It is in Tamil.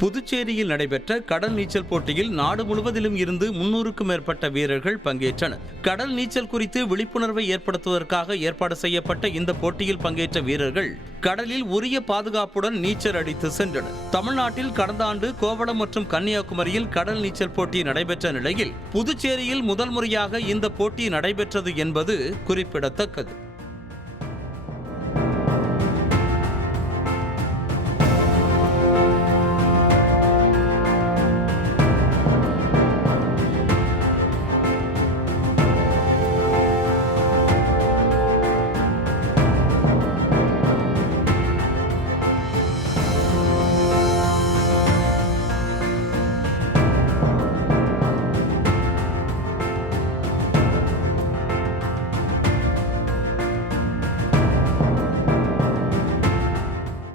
புதுச்சேரியில் நடைபெற்ற கடல் நீச்சல் போட்டியில் நாடு முழுவதிலும் இருந்து 300க்கும் மேற்பட்ட வீரர்கள் பங்கேற்றனர். கடல் நீச்சல் குறித்து விழிப்புணர்வை ஏற்படுத்துவதற்காக ஏற்பாடு செய்யப்பட்ட இந்த போட்டியில் பங்கேற்ற வீரர்கள் கடலில் உரிய பாதுகாப்புடன் நீச்சல் அடித்து சென்றனர். தமிழ்நாட்டில் கடந்த ஆண்டு கோவளம் மற்றும் கன்னியாகுமரியில் கடல் நீச்சல் போட்டி நடைபெற்ற நிலையில் புதுச்சேரியில் முதல் முறையாக இந்த போட்டி நடைபெற்றது என்பது குறிப்பிடத்தக்கது.